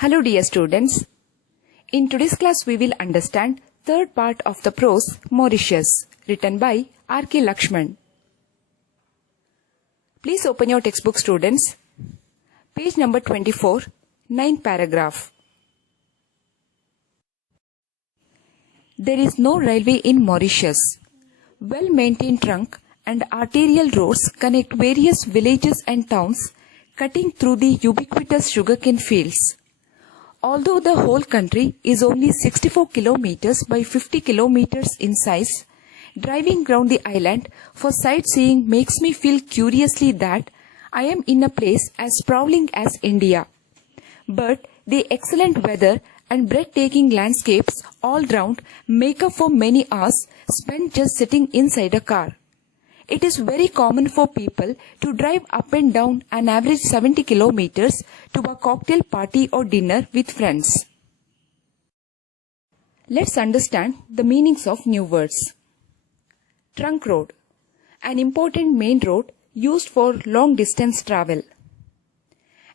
Hello dear students. In today's class we will understand third part of the prose Mauritius written by R.K. Lakshman. Please open your textbook students. Page number 24, 9th paragraph. There is no railway in Mauritius. Well-maintained trunk and arterial roads connect various villages and towns cutting through the ubiquitous sugarcane fields. Although the whole country is only 64 kilometers by 50 kilometers in size, driving round the island for sightseeing makes me feel curiously that I am in a place as sprawling as India. But the excellent weather and breathtaking landscapes all round make up for many hours spent just sitting inside a car. It is very common for people to drive up and down an average 70 kilometers to a cocktail party or dinner with friends. Let's understand the meanings of new words. Trunk road, an important main road used for long distance travel.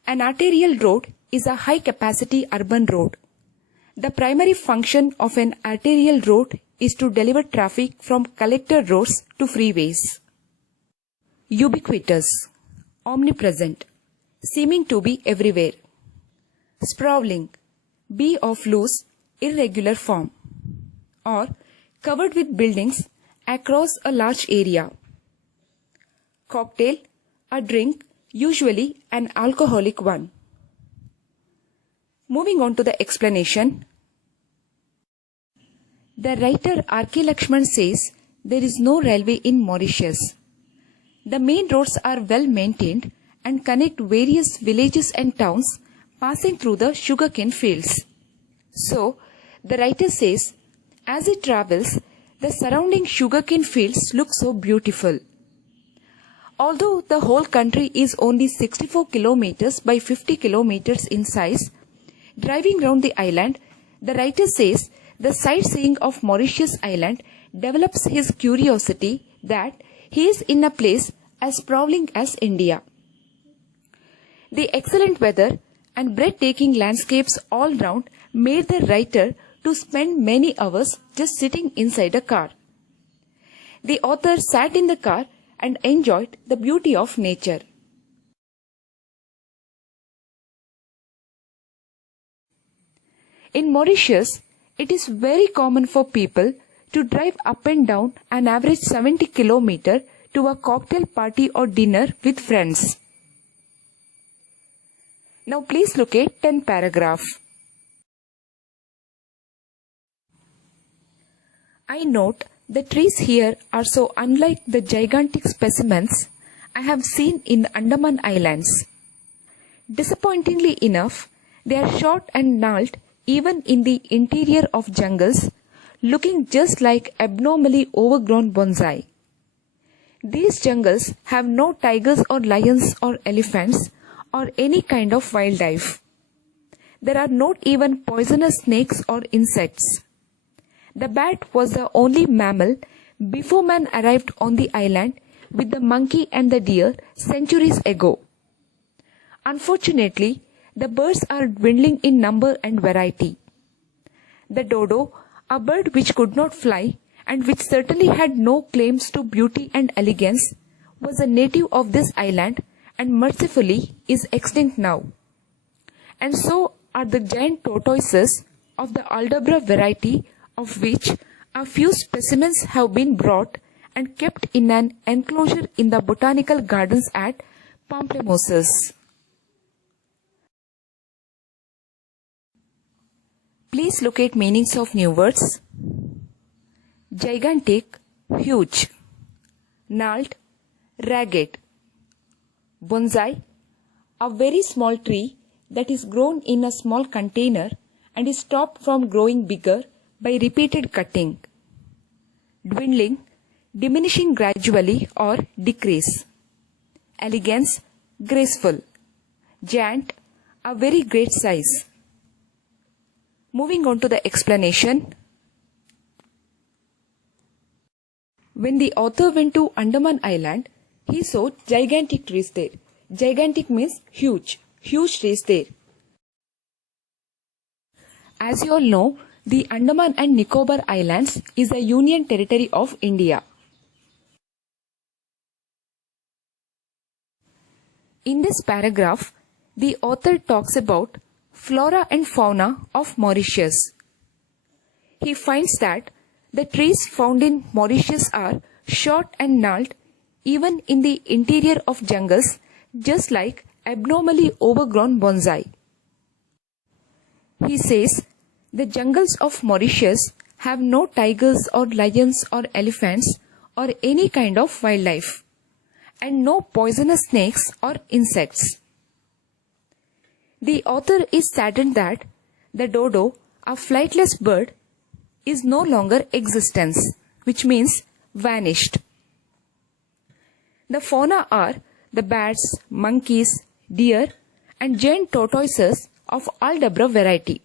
An arterial road is a high capacity urban road. The primary function of an arterial road is to deliver traffic from collector roads to freeways. Ubiquitous, omnipresent, seeming to be everywhere. Sprawling, be of loose, irregular form, or covered with buildings across a large area. Cocktail, a drink, usually an alcoholic one. Moving on to the explanation. The writer R.K. Lakshman says there is no railway in Mauritius. The main roads are well maintained and connect various villages and towns passing through the sugarcane fields. So, the writer says, as it travels, the surrounding sugarcane fields look so beautiful. Although the whole country is only 64 kilometers by 50 kilometers in size, driving round the island, the writer says the sightseeing of Mauritius Island develops his curiosity that he is in a place as sprawling as India. The excellent weather and breathtaking landscapes all round made the writer to spend many hours just sitting inside a car. The author sat in the car and enjoyed the beauty of nature. In Mauritius, it is very common for people to drive up and down an average 70 kilometers to a cocktail party or dinner with friends. Now please look at 10th paragraph. I note the trees here are so unlike the gigantic specimens I have seen in the Andaman Islands. Disappointingly enough, they are short and gnarled even in the interior of jungles, looking just like abnormally overgrown bonsai. These jungles have no tigers or lions or elephants or any kind of wildlife. There are not even poisonous snakes or insects. The bat was the only mammal before man arrived on the island with the monkey and the deer centuries ago. Unfortunately, the birds are dwindling in number and variety. The dodo, a bird which could not fly and which certainly had no claims to beauty and elegance, was a native of this island and mercifully is extinct now. And so are the giant tortoises of the Aldabra variety, of which a few specimens have been brought and kept in an enclosure in the botanical gardens at Pamplemouses. Please look at meanings of new words. Gigantic, huge. Gnarled, ragged. Bonsai, a very small tree that is grown in a small container and is stopped from growing bigger by repeated cutting. Dwindling, diminishing gradually or decrease. Elegance, graceful. Giant, a very great size. Moving on to the explanation. When the author went to Andaman Island, he saw gigantic trees there. Gigantic means huge trees there. As you all know, the Andaman and Nicobar Islands is a union territory of India. In this paragraph, the author talks about flora and fauna of Mauritius. He finds that the trees found in Mauritius are short and gnarled even in the interior of jungles, just like abnormally overgrown bonsai. He says the jungles of Mauritius have no tigers or lions or elephants or any kind of wildlife, and no poisonous snakes or insects. The author is saddened that the dodo, a flightless bird, is no longer existence, which means vanished. The fauna are the bats, monkeys, deer, and giant tortoises of Aldabra variety.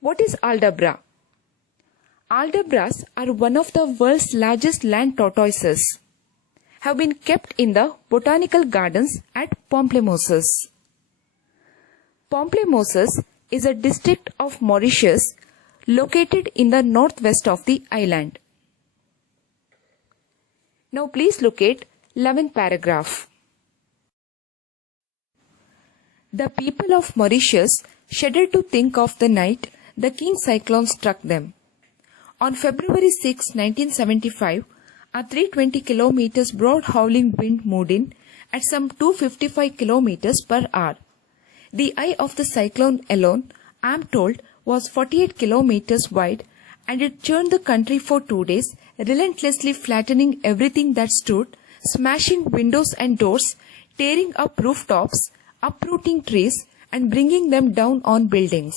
What is Aldabra? Aldabras are one of the world's largest land tortoises. Have been kept in the botanical gardens at Pamplemouses. Pamplemouses is a district of Mauritius located in the northwest of the island. Now please look at 11th paragraph. The people of Mauritius shuddered to think of the night the King Cyclone struck them. On February 6, 1975, a 320 kilometers broad howling wind moved in at some 255 kilometers per hour. The eye of the cyclone alone, I am told, was 48 kilometers wide, and it churned the country for 2 days, relentlessly flattening everything that stood, smashing windows and doors, tearing up rooftops, uprooting trees, and bringing them down on buildings.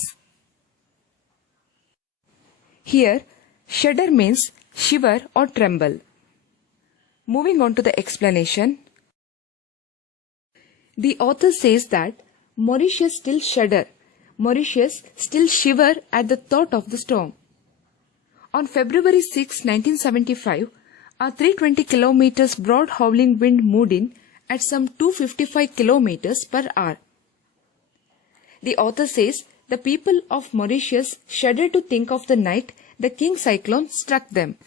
Here, shudder means shiver or tremble. Moving on to the explanation. The author says that Mauritius still shudder. Mauritius still shiver at the thought of the storm. On February 6, 1975, a 320 kilometers broad howling wind moved in at some 255 kilometers per hour. The author says the people of Mauritius shudder to think of the night the King Cyclone struck them.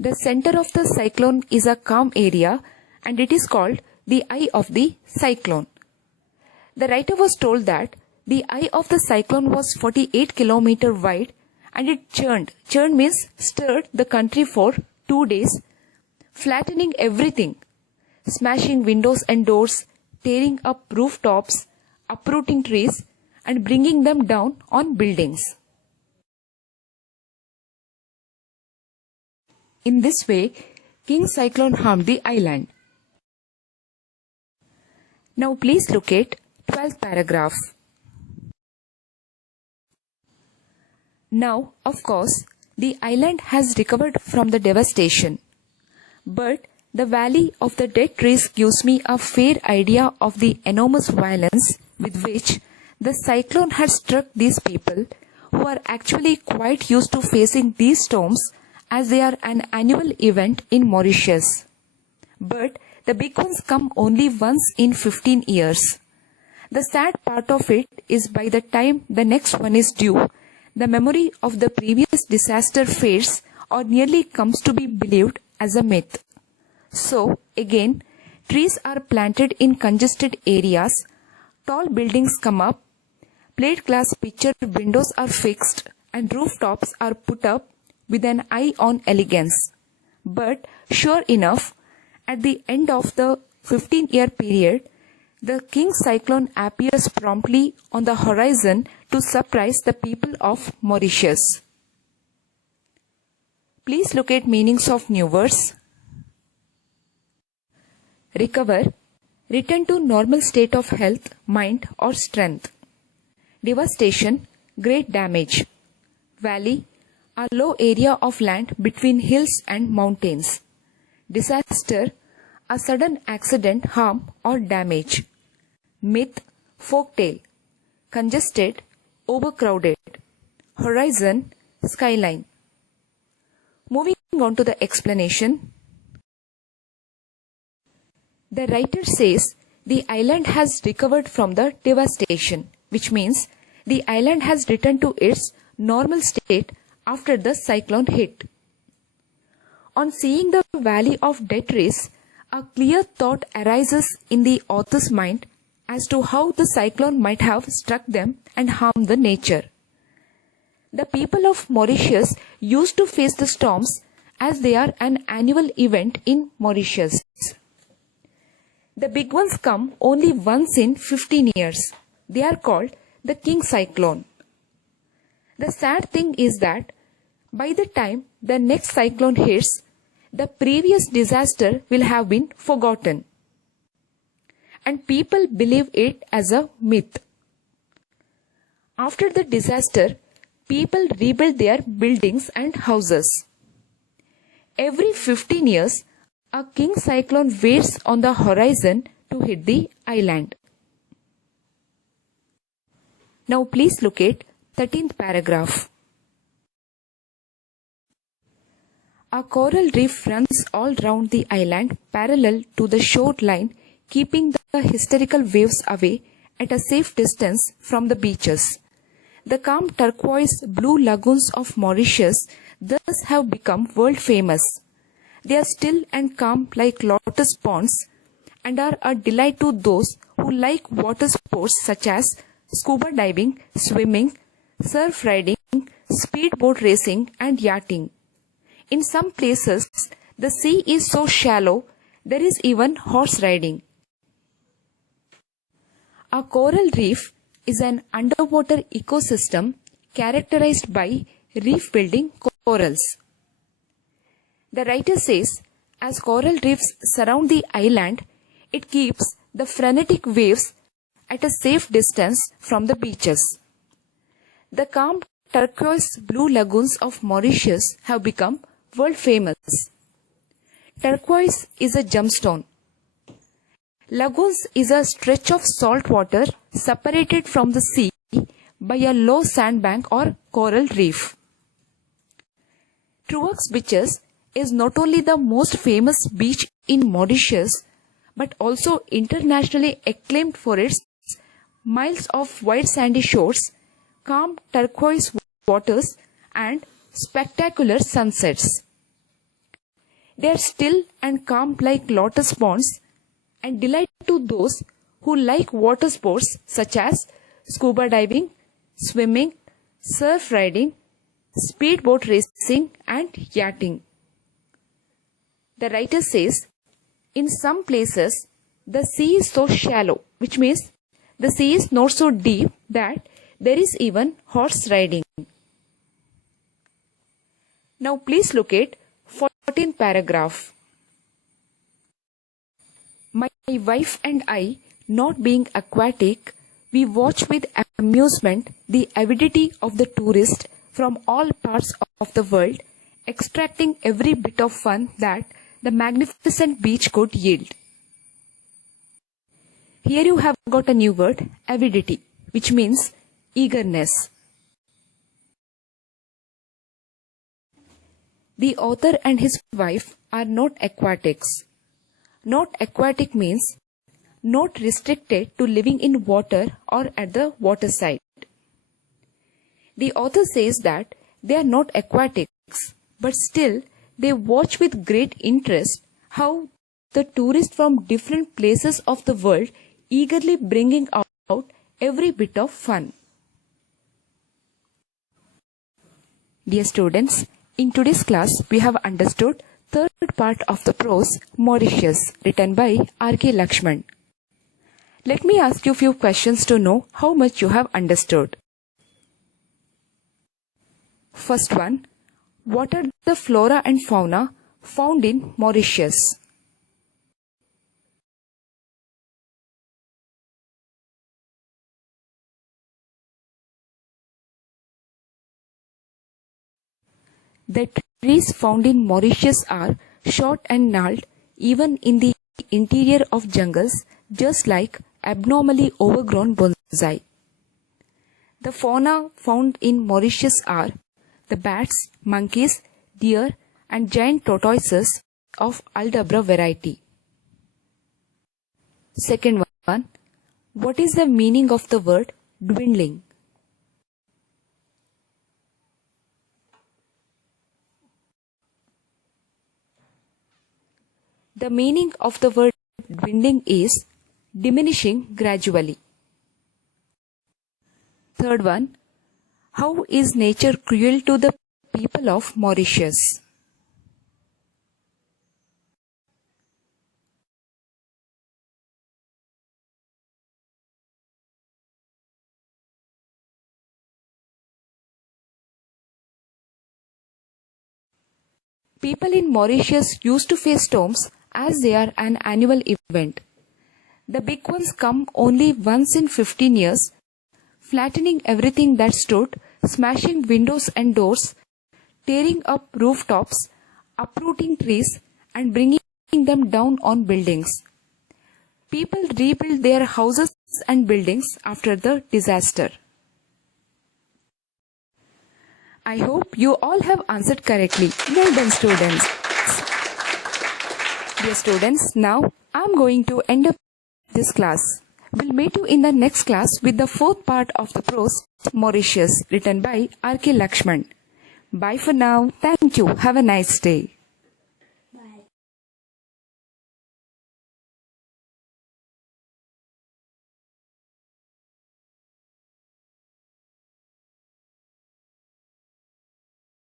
The center of the cyclone is a calm area, and it is called the eye of the cyclone. The writer was told that the eye of the cyclone was 48 kilometers wide, and it churned means stirred the country for 2 days, flattening everything, smashing windows and doors, tearing up rooftops, uprooting trees, and bringing them down on buildings. In this way, King Cyclone harmed the island. Now please look at 12th paragraph. Now, of course, the island has recovered from the devastation. But the valley of the dead trees gives me a fair idea of the enormous violence with which the cyclone has struck these people, who are actually quite used to facing these storms, as they are an annual event in Mauritius. But the big ones come only once in 15 years. The sad part of it is by the time the next one is due, the memory of the previous disaster fades or nearly comes to be believed as a myth. So, again, trees are planted in congested areas, tall buildings come up, plate glass picture windows are fixed, and rooftops are put up with an eye on elegance. But sure enough, at the end of the 15-year period, the King Cyclone appears promptly on the horizon to surprise the people of Mauritius. Please look at meanings of new words. Recover, return to normal state of health, mind or strength. Devastation, great damage. Valley, a low area of land between hills and mountains. Disaster, a sudden accident, harm or damage. Myth, folktale. Congested, overcrowded. Horizon, skyline. Moving on to the explanation. The writer says the island has recovered from the devastation, which means the island has returned to its normal state after the cyclone hit. On seeing the valley of dead trees, a clear thought arises in the author's mind as to how the cyclone might have struck them and harmed the nature. The people of Mauritius used to face the storms as they are an annual event in Mauritius. The big ones come only once in 15 years. They are called the King Cyclone. The sad thing is that by the time the next cyclone hits, the previous disaster will have been forgotten. And people believe it as a myth. After the disaster, people rebuild their buildings and houses. Every 15 years, a king cyclone waits on the horizon to hit the island. Now please look at 13th paragraph. A coral reef runs all round the island parallel to the shoreline, keeping the hysterical waves away at a safe distance from the beaches. The calm turquoise blue lagoons of Mauritius thus have become world famous. They are still and calm like lotus ponds and are a delight to those who like water sports such as scuba diving, swimming, surf riding, speedboat racing and yachting. In some places, the sea is so shallow, there is even horse riding. A coral reef is an underwater ecosystem characterized by reef-building corals. The writer says, as coral reefs surround the island, it keeps the frenetic waves at a safe distance from the beaches. The calm turquoise blue lagoons of Mauritius have become world famous. Turquoise is a gemstone. Lagoons is a stretch of salt water separated from the sea by a low sandbank or coral reef. Truax Beaches is not only the most famous beach in Mauritius, but also internationally acclaimed for its miles of wide sandy shores, calm turquoise waters, and spectacular sunsets. They are still and calm like lotus ponds and delight to those who like water sports such as scuba diving, swimming, surf riding, speedboat racing and yachting. The writer says, in some places, the sea is so shallow, which means the sea is not so deep that there is even horse riding. Now please look at 14th paragraph. My wife and I, not being aquatic, we watch with amusement the avidity of the tourist from all parts of the world, extracting every bit of fun that the magnificent beach could yield. Here you have got a new word, avidity, which means eagerness. The author and his wife are not aquatics. Not aquatic means not restricted to living in water or at the waterside. The author says that they are not aquatics, but still they watch with great interest how the tourists from different places of the world eagerly bringing out every bit of fun. Dear students, in today's class we have understood third part of the prose Mauritius written by R.K. Lakshman. Let me ask you a few questions to know how much you have understood. First one, what are the flora and fauna found in Mauritius? The trees found in Mauritius are short and gnarled even in the interior of jungles, just like abnormally overgrown bonsai. The fauna found in Mauritius are the bats, monkeys, deer and giant tortoises of Aldabra variety. Second one, what is the meaning of the word dwindling? The meaning of the word dwindling is diminishing gradually. Third one, how is nature cruel to the people of Mauritius? People in Mauritius used to face storms as they are an annual event. The big ones come only once in 15 years, flattening everything that stood, smashing windows and doors, tearing up rooftops, uprooting trees, and bringing them down on buildings. People rebuild their houses and buildings after the disaster. I hope you all have answered correctly. Well done, students. Dear students, now I'm going to end up this class. We'll meet you in the next class with the fourth part of the prose Mauritius, written by R.K. Lakshman. Bye for now. Thank you. Have a nice day.